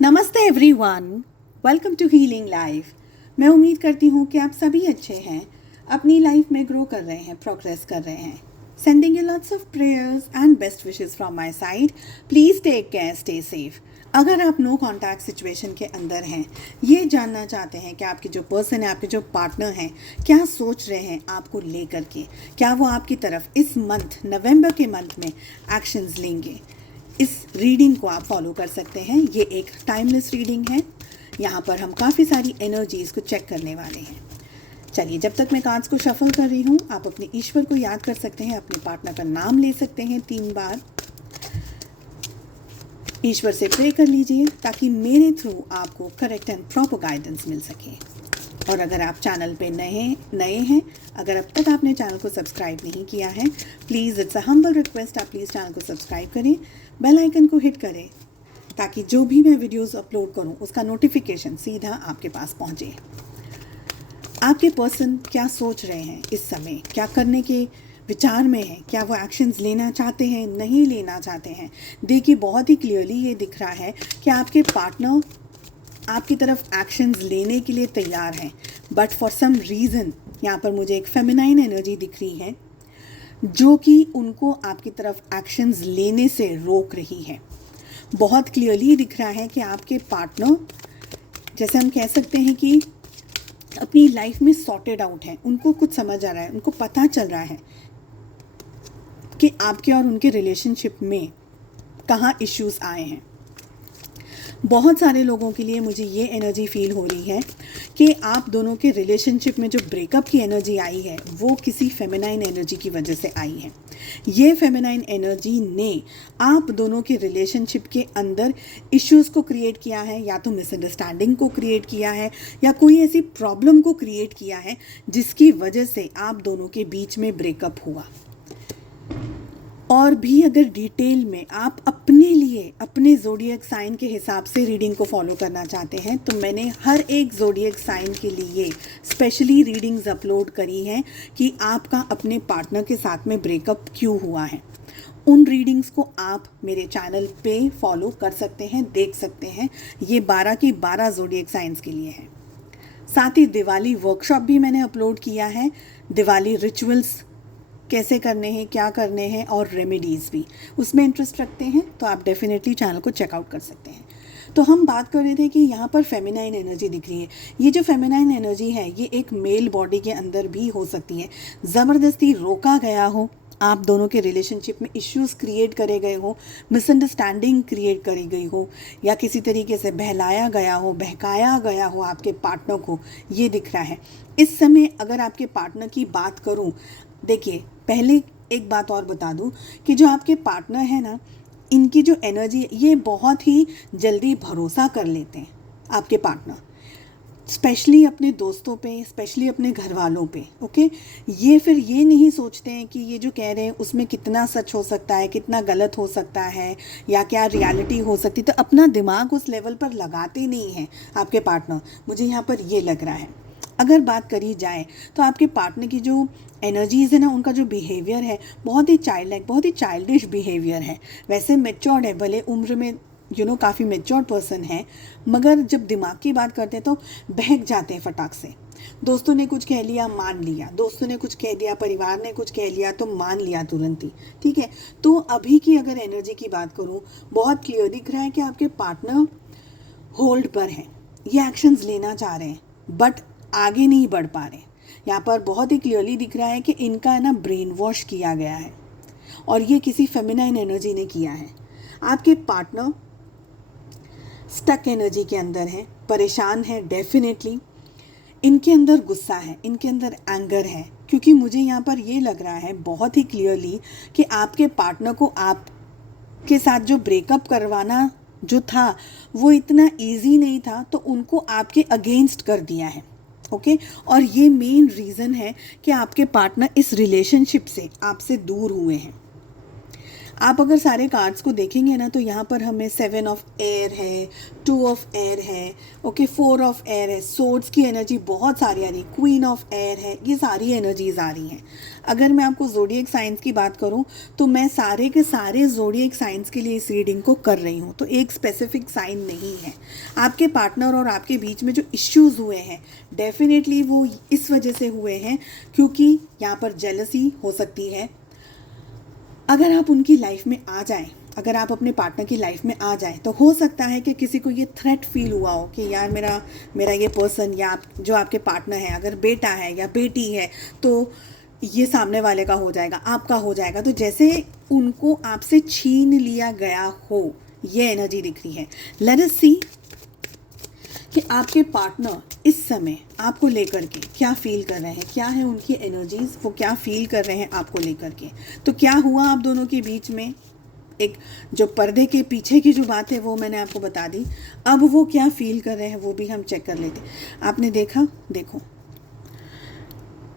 नमस्ते everyone, welcome to healing life. मैं उम्मीद करती हूँ कि आप सभी अच्छे हैं, अपनी लाइफ में ग्रो कर रहे हैं, प्रोग्रेस कर रहे हैं। Sending you lots of prayers and best wishes from my side. Please take care, stay safe. अगर आप नो कॉन्टैक्ट सिचुएशन के अंदर हैं, ये जानना चाहते हैं कि आपके जो पर्सन है, आपके जो पार्टनर हैं, क्या सोच रहे हैं आपको लेकर के, क्या वो आपकी तरफ इस मंथ, नवंबर के मंथ में एक्शंस लेंगे, इस रीडिंग को आप फॉलो कर सकते हैं। ये एक टाइमलेस रीडिंग है। यहाँ पर हम काफ़ी सारी एनर्जीज़ को चेक करने वाले हैं। चलिए, जब तक मैं कार्ड्स को शफल कर रही हूँ, आप अपने ईश्वर को याद कर सकते हैं, अपने पार्टनर का नाम ले सकते हैं 3 बार। ईश्वर से प्रे कर लीजिए ताकि मेरे थ्रू आपको करेक्ट एंड प्रॉपर गाइडेंस मिल सके। और अगर आप चैनल पे नए हैं, अगर अब तक आपने चैनल को सब्सक्राइब नहीं किया है, please it's a humble request, आप प्लीज़ चैनल को सब्सक्राइब करें, बेल आइकन को हिट करें ताकि जो भी मैं वीडियोस अपलोड करूं उसका नोटिफिकेशन सीधा आपके पास पहुंचे। आपके पर्सन क्या सोच रहे हैं इस समय, क्या करने के विचार में है, क्या वो एक्शंस लेना चाहते हैं, नहीं लेना चाहते हैं। देखिए, बहुत ही क्लियरली ये दिख रहा है कि आपके पार्टनर आपकी तरफ एक्शंस लेने के लिए तैयार हैं, बट फॉर सम रीज़न यहाँ पर मुझे एक फेमिनाइन एनर्जी दिख रही है जो कि उनको आपकी तरफ एक्शंस लेने से रोक रही है। बहुत क्लियरली दिख रहा है कि आपके पार्टनर, जैसे हम कह सकते हैं कि अपनी लाइफ में सॉर्टेड आउट है, उनको कुछ समझ आ रहा है, उनको पता चल रहा है कि आपके और उनके रिलेशनशिप में कहाँ इश्यूज आए हैं। बहुत सारे लोगों के लिए मुझे ये एनर्जी फील हो रही है कि आप दोनों के रिलेशनशिप में जो ब्रेकअप की एनर्जी आई है वो किसी फेमिनाइन एनर्जी की वजह से आई है। ये फेमिनाइन एनर्जी ने आप दोनों के रिलेशनशिप के अंदर इश्यूज़ को क्रिएट किया है, या तो मिसअंडरस्टैंडिंग को क्रिएट किया है, या कोई ऐसी प्रॉब्लम को क्रिएट किया है जिसकी वजह से आप दोनों के बीच में ब्रेकअप हुआ। और भी अगर डिटेल में आप अपने लिए, अपने ज़ोडिएक साइन के हिसाब से रीडिंग को फॉलो करना चाहते हैं, तो मैंने हर एक ज़ोडिएक साइन के लिए स्पेशली रीडिंग्स अपलोड करी हैं कि आपका अपने पार्टनर के साथ में ब्रेकअप क्यों हुआ है। उन रीडिंग्स को आप मेरे चैनल पे फॉलो कर सकते हैं, देख सकते हैं। ये 12 की 12 ज़ोडिएक साइंस के लिए है। साथ ही दिवाली वर्कशॉप भी मैंने अपलोड किया है, दिवाली रिचुअल्स कैसे करने हैं, क्या करने हैं, और रेमेडीज़ भी। उसमें इंटरेस्ट रखते हैं तो आप डेफिनेटली चैनल को चेकआउट कर सकते हैं। तो हम बात कर रहे थे कि यहाँ पर फेमिनाइन एनर्जी दिख रही है। ये जो फेमिनाइन एनर्जी है ये एक मेल बॉडी के अंदर भी हो सकती है। ज़बरदस्ती रोका गया हो, आप दोनों के रिलेशनशिप में इश्यूज़ क्रिएट करे गए हो, मिसअंडरस्टैंडिंग क्रिएट करी गई हो, या किसी तरीके से बहलाया गया हो, बहकाया गया हो आपके पार्टनर को, ये दिख रहा है। इस समय अगर आपके पार्टनर की बात करूं, देखिए, पहले एक बात और बता दूं कि जो आपके पार्टनर है ना, इनकी जो एनर्जी है ये बहुत ही जल्दी भरोसा कर लेते हैं आपके पार्टनर, स्पेशली अपने दोस्तों पे, स्पेशली अपने घर वालों पे। ओके, ये फिर ये नहीं सोचते हैं कि ये जो कह रहे हैं उसमें कितना सच हो सकता है, कितना गलत हो सकता है, या क्या रियलिटी हो सकती है। तो अपना दिमाग उस लेवल पर लगाते नहीं हैं आपके पार्टनर, मुझे यहाँ पर ये लग रहा है। अगर बात करी जाए तो आपके पार्टनर की जो एनर्जीज़ है ना, उनका जो बिहेवियर है बहुत ही चाइल्ड लाइक, बहुत ही चाइल्डिश बिहेवियर है। वैसे मेच्योर्ड है, भले उम्र में काफ़ी मेच्योर्ड पर्सन है, मगर जब दिमाग की बात करते हैं तो बहक जाते हैं फटाक से। दोस्तों ने कुछ कह लिया, मान लिया, दोस्तों ने कुछ कह दिया, परिवार ने कुछ कह लिया तो मान लिया तुरंत ही। ठीक है, तो अभी की अगर एनर्जी की बात करूँ, बहुत क्लियर दिख रहा है कि आपके पार्टनर होल्ड पर हैं, ये एक्शंस लेना चाह रहे हैं बट आगे नहीं बढ़ पा रहे। यहाँ पर बहुत ही क्लियरली दिख रहा है कि इनका है ना ब्रेन वॉश किया गया है, और ये किसी फेमिनाइन एनर्जी ने किया है। आपके पार्टनर स्टक एनर्जी के अंदर है, परेशान है, डेफिनेटली इनके अंदर गुस्सा है, इनके अंदर एंगर है, क्योंकि मुझे यहाँ पर ये लग रहा है बहुत ही क्लियरली कि आपके पार्टनर को आपके साथ जो ब्रेकअप करवाना जो था वो इतना ईजी नहीं था, तो उनको आपके अगेंस्ट कर दिया है। ओके, और ये मेन रीज़न है कि आपके पार्टनर इस रिलेशनशिप से आपसे दूर हुए हैं। आप अगर सारे कार्ड्स को देखेंगे ना तो यहाँ पर हमें 7 ऑफ एयर है, 2 ऑफ एयर है, ओके, 4 ऑफ एयर है, सोर्ड्स की एनर्जी बहुत सारी आ रही, क्वीन ऑफ एयर है, ये सारी एनर्जीज आ रही हैं। अगर मैं आपको ज़ोडिएक साइंस की बात करूँ तो मैं सारे के सारे ज़ोडिएक साइंस के लिए इस रीडिंग को कर रही हूँ, तो एक स्पेसिफिक साइन नहीं है। आपके पार्टनर और आपके बीच में जो इश्यूज़ हुए हैं डेफिनेटली वो इस वजह से हुए हैं क्योंकि यहाँ पर जेलसी हो सकती है। अगर आप उनकी लाइफ में आ जाएं, अगर आप अपने पार्टनर की लाइफ में आ जाएं तो हो सकता है कि किसी को ये थ्रेट फील हुआ हो कि यार मेरा ये पर्सन या आप जो आपके पार्टनर है अगर बेटा है या बेटी है तो ये सामने वाले का हो जाएगा, आपका हो जाएगा, तो जैसे उनको आपसे छीन लिया गया हो, ये एनर्जी दिख रही है। लेट अस सी कि आपके पार्टनर इस समय आपको लेकर के क्या फील कर रहे हैं, क्या है उनकी एनर्जीज, वो क्या फील कर रहे हैं आपको लेकर के। तो क्या हुआ आप दोनों के बीच में, एक जो पर्दे के पीछे की जो बात है वो मैंने आपको बता दी, अब वो क्या फील कर रहे हैं वो भी हम चेक कर लेते। आपने देखा, देखो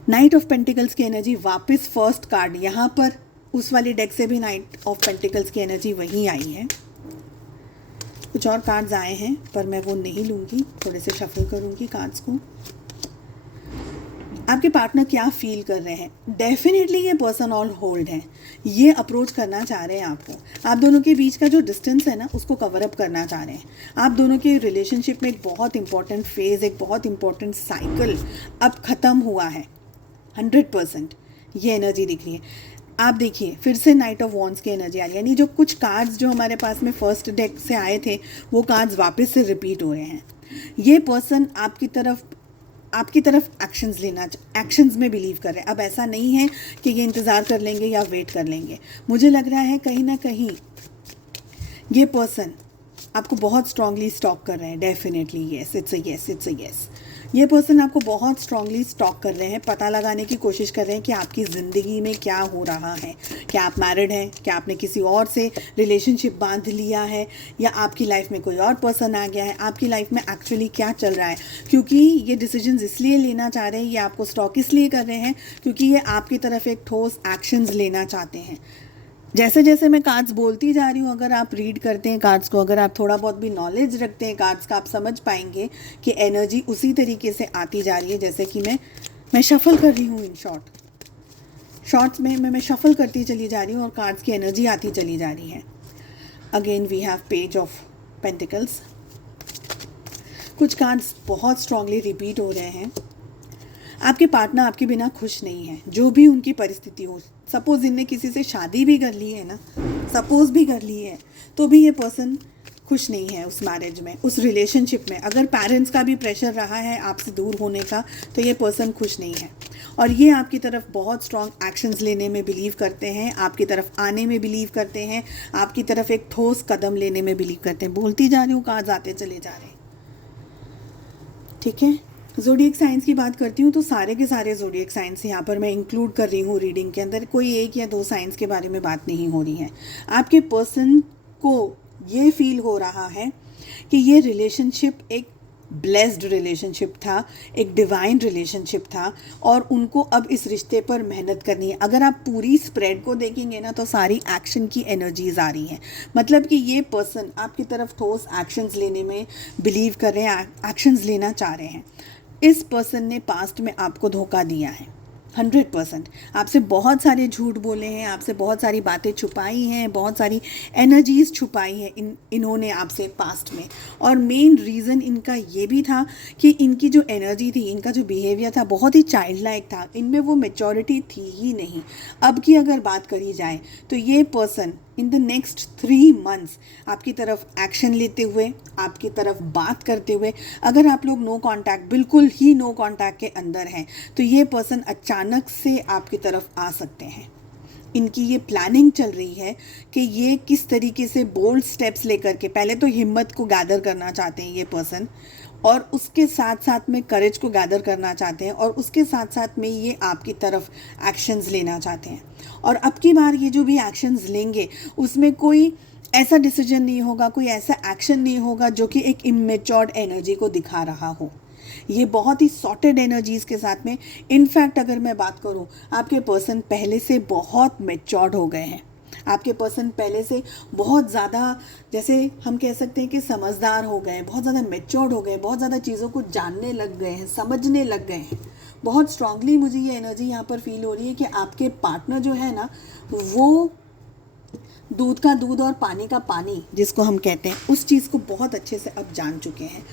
नाइट ऑफ पेंटिकल्स की एनर्जी वापस फर्स्ट कार्ड यहाँ पर, उस वाली डेक से भी नाइट ऑफ पेंटिकल्स की एनर्जी वहीं आई है। कुछ और कार्ड्स आए हैं पर मैं वो नहीं लूँगी, थोड़े से शफल करूँगी कार्ड्स को। आपके पार्टनर क्या फील कर रहे हैं, डेफिनेटली ये पर्सन ऑन होल्ड है, ये अप्रोच करना चाह रहे हैं आपको। आप दोनों के बीच का जो डिस्टेंस है ना उसको कवर अप करना चाह रहे हैं। आप दोनों के रिलेशनशिप में एक बहुत इंपॉर्टेंट फेज़, एक बहुत इंपॉर्टेंट साइकिल अब ख़त्म हुआ है 100%, ये एनर्जी दिख रही है। आप देखिए फिर से नाइट ऑफ वॉन्ड्स की एनर्जी आ रही है, यानी जो कुछ कार्ड्स जो हमारे पास में फर्स्ट डेक से आए थे वो कार्ड्स वापस से रिपीट हो रहे हैं। ये पर्सन आपकी तरफ एक्शंस में बिलीव कर रहे हैं। अब ऐसा नहीं है कि ये इंतज़ार कर लेंगे या वेट कर लेंगे। मुझे लग रहा है कहीं ना कहीं ये पर्सन आपको बहुत स्ट्रांगली स्टॉक कर रहे हैं। Definitely yes, it's a yes. ये पर्सन आपको बहुत स्ट्रांगली स्टॉक कर रहे हैं, पता लगाने की कोशिश कर रहे हैं कि आपकी ज़िंदगी में क्या हो रहा है। क्या आप मैरिड हैं, क्या आपने किसी और से रिलेशनशिप बांध लिया है, या आपकी लाइफ में कोई और पर्सन आ गया है, आपकी लाइफ में एक्चुअली क्या चल रहा है। क्योंकि ये डिसीजंस इसलिए लेना चाह रहे हैं, ये आपको स्टॉक इसलिए कर रहे हैं क्योंकि ये आपकी तरफ एक ठोस एक्शंस लेना चाहते हैं। जैसे जैसे मैं कार्ड्स बोलती जा रही हूँ, अगर आप रीड करते हैं कार्ड्स को, अगर आप थोड़ा बहुत भी नॉलेज रखते हैं कार्ड्स का, आप समझ पाएंगे कि एनर्जी उसी तरीके से आती जा रही है जैसे कि मैं शफल कर रही हूँ। इन शॉर्ट्स में मैं शफल करती चली जा रही हूँ और कार्ड्स की एनर्जी आती चली जा रही है। Again we have page of pentacles. कुछ कार्ड्स बहुत स्ट्रांगली रिपीट हो रहे हैं। आपके पार्टनर आपके बिना खुश नहीं है, जो भी उनकी परिस्थिति हो। सपोज़ इनने किसी से शादी भी कर ली है ना, सपोज़ भी कर ली है, तो भी ये पर्सन खुश नहीं है उस मैरिज में, उस रिलेशनशिप में। अगर पेरेंट्स का भी प्रेशर रहा है आपसे दूर होने का तो ये पर्सन खुश नहीं है। और ये आपकी तरफ बहुत स्ट्रॉन्ग एक्शंस लेने में बिलीव करते हैं, आपकी तरफ आने में बिलीव करते हैं, आपकी तरफ एक ठोस कदम लेने में बिलीव करते हैं। बोलती जा रही हूँ, कार्ड्स आते चले जा रहे हैं, ठीक है। ज़ोडिएक साइंस की बात करती हूँ तो सारे के सारे ज़ोडिएक साइंस यहाँ पर मैं इंक्लूड कर रही हूँ रीडिंग के अंदर। कोई एक या दो साइंस के बारे में बात नहीं हो रही है। आपके पर्सन को ये फील हो रहा है कि ये रिलेशनशिप एक ब्लेस्ड रिलेशनशिप था, एक डिवाइन रिलेशनशिप था, और उनको अब इस रिश्ते पर मेहनत करनी है। अगर आप पूरी स्प्रेड को देखेंगे ना तो सारी एक्शन की एनर्जीज आ रही हैं। मतलब कि ये पर्सन आपकी तरफ ठोस एक्शंस लेने में बिलीव कर रहे हैं, एक्शंस लेना चाह रहे हैं। इस पर्सन ने पास्ट में आपको धोखा दिया है 100%। आपसे बहुत सारे झूठ बोले हैं, आपसे बहुत सारी बातें छुपाई हैं, बहुत सारी एनर्जीज छुपाई हैं इन्होंने आपसे पास्ट में। और मेन रीज़न इनका ये भी था कि इनकी जो एनर्जी थी, इनका जो बिहेवियर था बहुत ही चाइल्ड लाइक था, इनमें वो मेच्योरिटी थी ही नहीं। अब की अगर बात करी जाए तो ये person in the next 3 months आपकी तरफ एक्शन लेते हुए, आपकी तरफ बात करते हुए, अगर आप लोग नो कांटेक्ट, बिल्कुल ही नो कांटेक्ट के अंदर हैं, तो ये पर्सन अचानक से आपकी तरफ आ सकते हैं। इनकी ये प्लानिंग चल रही है कि ये किस तरीके से बोल्ड स्टेप्स लेकर के, पहले तो हिम्मत को गैदर करना चाहते हैं ये पर्सन, और उसके साथ साथ में करेज को गैदर करना चाहते हैं, और उसके साथ साथ में ये आपकी तरफ एक्शंस लेना चाहते हैं। और अब की बार ये जो भी एक्शंस लेंगे उसमें कोई ऐसा डिसीजन नहीं होगा, कोई ऐसा एक्शन नहीं होगा जो कि एक इमेच्योर्ड एनर्जी को दिखा रहा हो। ये बहुत ही सॉर्टेड एनर्जीज़ के साथ में, इनफैक्ट अगर मैं बात करूँ, आपके पर्सन पहले से बहुत मेच्योर्ड हो गए हैं। आपके पर्सन पहले से बहुत ज़्यादा, जैसे हम कह सकते हैं कि समझदार हो गए, बहुत ज़्यादा मैच्योर्ड हो गए, बहुत ज़्यादा चीज़ों को जानने लग गए हैं, समझने लग गए हैं। बहुत स्ट्रांगली मुझे ये एनर्जी यहाँ पर फील हो रही है कि आपके पार्टनर जो है ना, वो दूध का दूध और पानी का पानी जिसको हम कहते हैं, उस चीज़ को बहुत अच्छे से अब जान चुके हैं।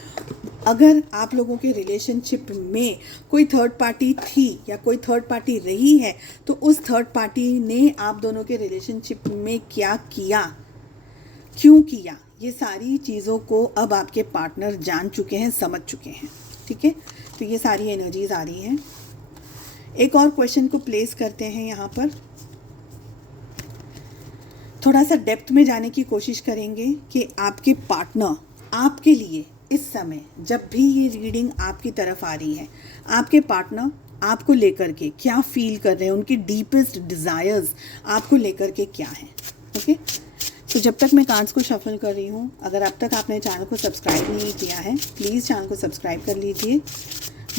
अगर आप लोगों के रिलेशनशिप में कोई थर्ड पार्टी थी या कोई थर्ड पार्टी रही है, तो उस थर्ड पार्टी ने आप दोनों के रिलेशनशिप में क्या किया, क्यों किया, ये सारी चीज़ों को अब आपके पार्टनर जान चुके हैं, समझ चुके हैं। ठीक है, तो ये सारी एनर्जीज आ रही हैं। एक और क्वेश्चन को प्लेस करते हैं यहाँ पर, थोड़ा सा डेप्थ में जाने की कोशिश करेंगे कि आपके पार्टनर आपके लिए इस समय, जब भी ये रीडिंग आपकी तरफ आ रही है, आपके पार्टनर आपको लेकर के क्या फील कर रहे हैं, उनके डीपेस्ट डिज़ायर्स आपको लेकर के क्या हैं। ओके, तो जब तक मैं कार्ड्स को शफल कर रही हूँ, अगर अब तक आपने चैनल को सब्सक्राइब नहीं किया है, प्लीज़ चैनल को सब्सक्राइब कर लीजिए,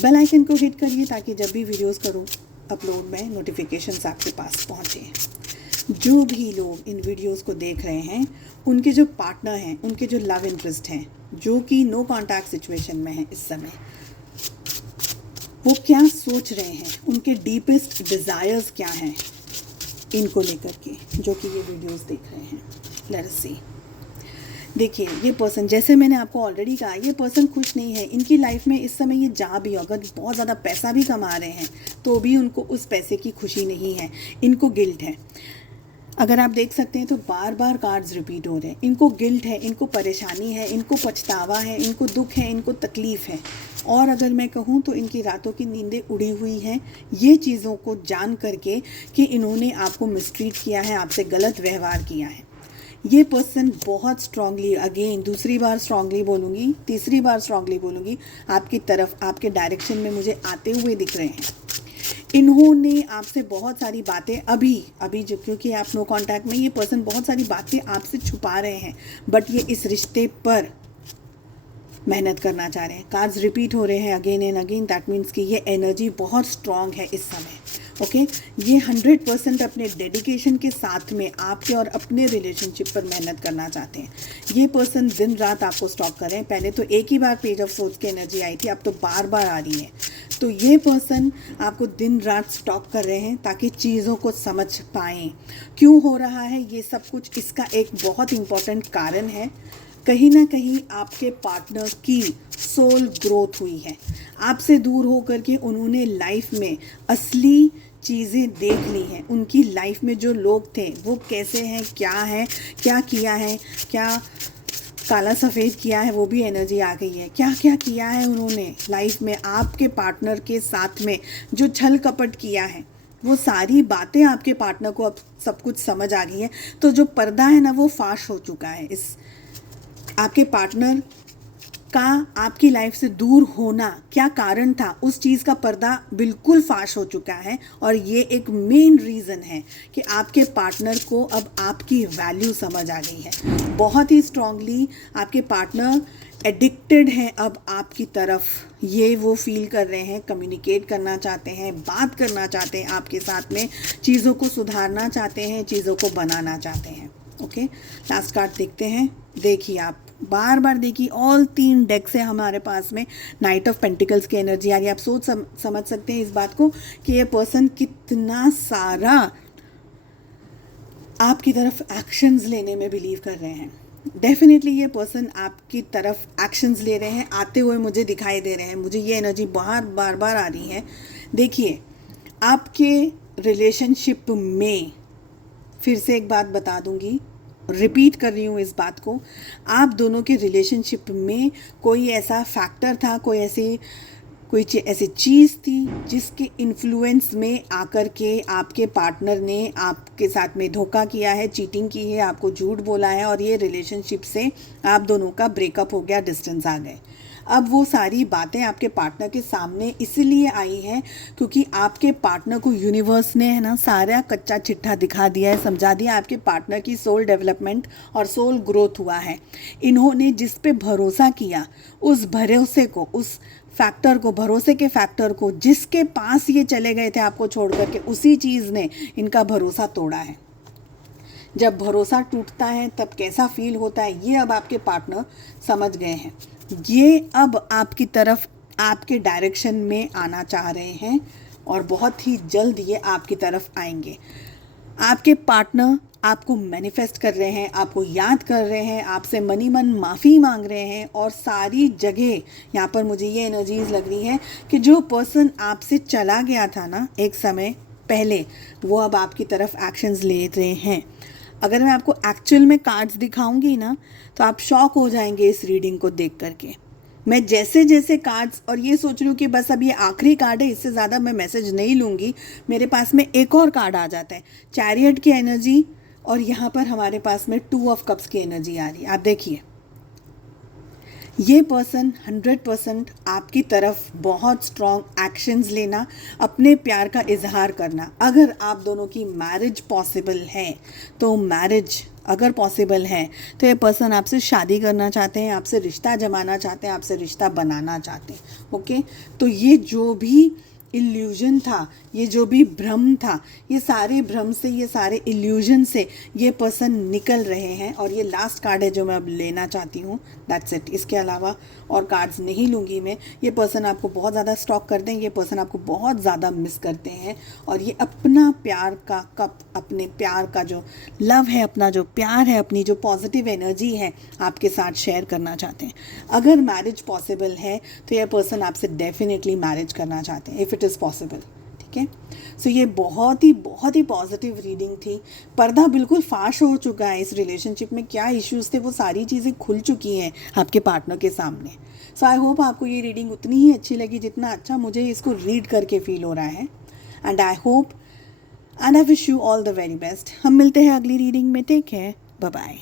बेल आइकन को हिट करिए ताकि जब भी वीडियोस करूँ अपलोड में नोटिफिकेशंस आपके पास पहुँचे। जो भी लोग इन वीडियोस को देख रहे हैं, उनके जो पार्टनर हैं, उनके जो लव इंटरेस्ट हैं, जो कि नो कॉन्टैक्ट सिचुएशन में हैं इस समय, वो क्या सोच रहे हैं, उनके डीपेस्ट डिज़ायर्स क्या हैं इनको लेकर के, जो कि ये वीडियोस देख रहे हैं। लेट अस सी। देखिए, ये पर्सन, जैसे मैंने आपको ऑलरेडी कहा, ये पर्सन खुश नहीं है। इनकी लाइफ में इस समय ये जहाँ भी, अगर बहुत ज़्यादा पैसा भी कमा रहे हैं तो भी उनको उस पैसे की खुशी नहीं है, इनको गिल्ट है। अगर आप देख सकते हैं तो बार बार कार्ड्स रिपीट हो रहे हैं। इनको गिल्ट है, इनको परेशानी है, इनको पछतावा है, इनको दुख है, इनको तकलीफ़ है। और अगर मैं कहूँ तो इनकी रातों की नींदें उड़ी हुई हैं ये चीज़ों को जान करके कि इन्होंने आपको मिसट्रीट किया है, आपसे गलत व्यवहार किया है। ये पर्सन बहुत स्ट्रांगली, अगेन दूसरी बार स्ट्रांगली बोलूँगी, तीसरी बार स्ट्रांगली बोलूँगी, आपकी तरफ, आपके डायरेक्शन में मुझे आते हुए दिख रहे हैं। इन्होंने आपसे बहुत सारी बातें अभी जो, क्योंकि आप नो कांटेक्ट में, ये पर्सन बहुत सारी बातें आपसे छुपा रहे हैं, बट ये इस रिश्ते पर मेहनत करना चाह रहे हैं। कार्ड्स रिपीट हो रहे हैं again and again, that means कि ये एनर्जी बहुत स्ट्रांग है इस समय। ओके, ये 100% अपने डेडिकेशन के साथ में आपके और अपने रिलेशनशिप पर मेहनत करना चाहते हैं। ये पर्सन दिन रात आपको स्टॉक कर रहे हैं। पहले तो एक ही बार पेज ऑफ सोर्ड्स की एनर्जी आई थी, अब तो बार बार आ रही है। तो ये पर्सन आपको दिन रात स्टॉक कर रहे हैं ताकि चीज़ों को समझ पाएँ क्यों हो रहा है ये सब कुछ। इसका एक बहुत इम्पॉर्टेंट कारण है, कहीं ना कहीं आपके पार्टनर की सोल ग्रोथ हुई है। आपसे दूर होकर के उन्होंने लाइफ में असली चीज़ें देख ली हैं। उनकी लाइफ में जो लोग थे वो कैसे हैं, क्या है, क्या किया है, क्या काला सफ़ेद किया है, वो भी एनर्जी आ गई है। क्या क्या किया है उन्होंने लाइफ में, आपके पार्टनर के साथ में जो छल कपट किया है, वो सारी बातें आपके पार्टनर को अब सब कुछ समझ आ गई है। तो जो पर्दा है ना, वो फाश हो चुका है। इस आपके पार्टनर का आपकी लाइफ से दूर होना क्या कारण था, उस चीज़ का पर्दा बिल्कुल फाश हो चुका है। और ये एक मेन रीज़न है कि आपके पार्टनर को अब आपकी वैल्यू समझ आ गई है। बहुत ही स्ट्रांगली आपके पार्टनर एडिक्टेड हैं अब आपकी तरफ, ये वो फील कर रहे हैं, कम्युनिकेट करना चाहते हैं, बात करना चाहते हैं आपके साथ में, चीज़ों को सुधारना चाहते हैं, चीज़ों को बनाना चाहते हैं। ओके, लास्ट कार्ड देखते हैं। देखिए, आप बार बार देखिए, ऑल 3 डेक से हमारे पास में नाइट ऑफ पेंटिकल्स की एनर्जी आ रही है। आप सोच समझ सकते हैं इस बात को कि ये पर्सन कितना सारा आपकी तरफ एक्शंस लेने में बिलीव कर रहे हैं। डेफिनेटली ये पर्सन आपकी तरफ एक्शंस ले रहे हैं, आते हुए मुझे दिखाई दे रहे हैं। मुझे ये एनर्जी बार बार आ रही है। देखिए, आपके रिलेशनशिप में, फिर से एक बात बता दूंगी, रिपीट कर रही हूँ इस बात को, आप दोनों के रिलेशनशिप में कोई ऐसा फैक्टर था, कोई ऐसी चीज़ थी जिसके इन्फ्लुएंस में आकर के आपके पार्टनर ने आपके साथ में धोखा किया है, चीटिंग की है, आपको झूठ बोला है, और ये रिलेशनशिप से आप दोनों का ब्रेकअप हो गया, डिस्टेंस आ गए। अब वो सारी बातें आपके पार्टनर के सामने इसलिए आई हैं क्योंकि आपके पार्टनर को यूनिवर्स ने, है ना, सारा कच्चा चिट्ठा दिखा दिया है, समझा दिया आपके पार्टनर की सोल डेवलपमेंट और सोल ग्रोथ हुआ है। इन्होंने जिस पे भरोसा किया, उस भरोसे को, उस फैक्टर को, भरोसे के फैक्टर को, जिसके पास ये चले गए थे आपको छोड़ करके, उसी चीज़ ने इनका भरोसा तोड़ा है। जब भरोसा टूटता है तब कैसा फील होता है, ये अब आपके पार्टनर समझ गए हैं। ये अब आपकी तरफ, आपके डायरेक्शन में आना चाह रहे हैं और बहुत ही जल्द ये आपकी तरफ आएंगे। आपके पार्टनर आपको मैनिफेस्ट कर रहे हैं, आपको याद कर रहे हैं, आपसे मनी मन माफ़ी मांग रहे हैं और सारी जगह यहाँ पर मुझे ये एनर्जीज लग रही है कि जो पर्सन आपसे चला गया था ना एक समय पहले, वो अब आपकी तरफ एक्शंस ले रहे हैं। अगर मैं आपको एक्चुअल में कार्ड्स दिखाऊंगी ना तो आप शॉक हो जाएंगे इस रीडिंग को देख करके। मैं जैसे जैसे कार्ड्स, और ये सोच रही हूँ कि बस अब ये आखिरी कार्ड है, इससे ज़्यादा मैं मैसेज नहीं लूँगी, मेरे पास में एक और कार्ड आ जाता है, चैरियट की एनर्जी, और यहाँ पर हमारे पास में 2 ऑफ कप्स की एनर्जी आ रही है। आप देखिए, ये पर्सन 100% आपकी तरफ बहुत स्ट्रॉन्ग एक्शंस लेना, अपने प्यार का इजहार करना। अगर आप दोनों की मैरिज पॉसिबल है तो मैरिज अगर पॉसिबल है तो ये पर्सन आपसे शादी करना चाहते हैं, आपसे रिश्ता जमाना चाहते हैं, आपसे रिश्ता बनाना चाहते हैं। ओके, तो ये जो भी इल्यूजन था, ये जो भी भ्रम था, ये सारे भ्रम से, ये सारे इल्यूजन से ये पर्सन निकल रहे हैं। और ये लास्ट कार्ड है जो मैं अब लेना चाहती हूँ, दैट्स इट। इसके अलावा और कार्ड्स नहीं लूँगी मैं। ये पर्सन आपको बहुत ज़्यादा स्टॉक करते हैं, ये पर्सन आपको बहुत ज़्यादा मिस करते हैं और ये अपना प्यार का कप, अपने प्यार का जो लव है, अपना जो प्यार है, अपनी जो पॉजिटिव एनर्जी है आपके साथ शेयर करना चाहते हैं। अगर मैरिज पॉसिबल है तो ये पर्सन आपसे डेफिनेटली मैरिज करना चाहते हैं, इफ़ इट इज़ पॉसिबल। ठीक है, सो ये बहुत ही पॉजिटिव रीडिंग थी। पर्दा बिल्कुल फाश हो चुका है इस रिलेशनशिप में, क्या इश्यूज़ थे वो सारी चीज़ें खुल चुकी हैं आपके पार्टनर के सामने। सो आई होप आपको ये रीडिंग उतनी ही अच्छी लगी जितना अच्छा मुझे इसको रीड करके फील हो रहा है। And I hope and I wish you all the very best. हम मिलते हैं अगली रीडिंग में। Take care, bye bye.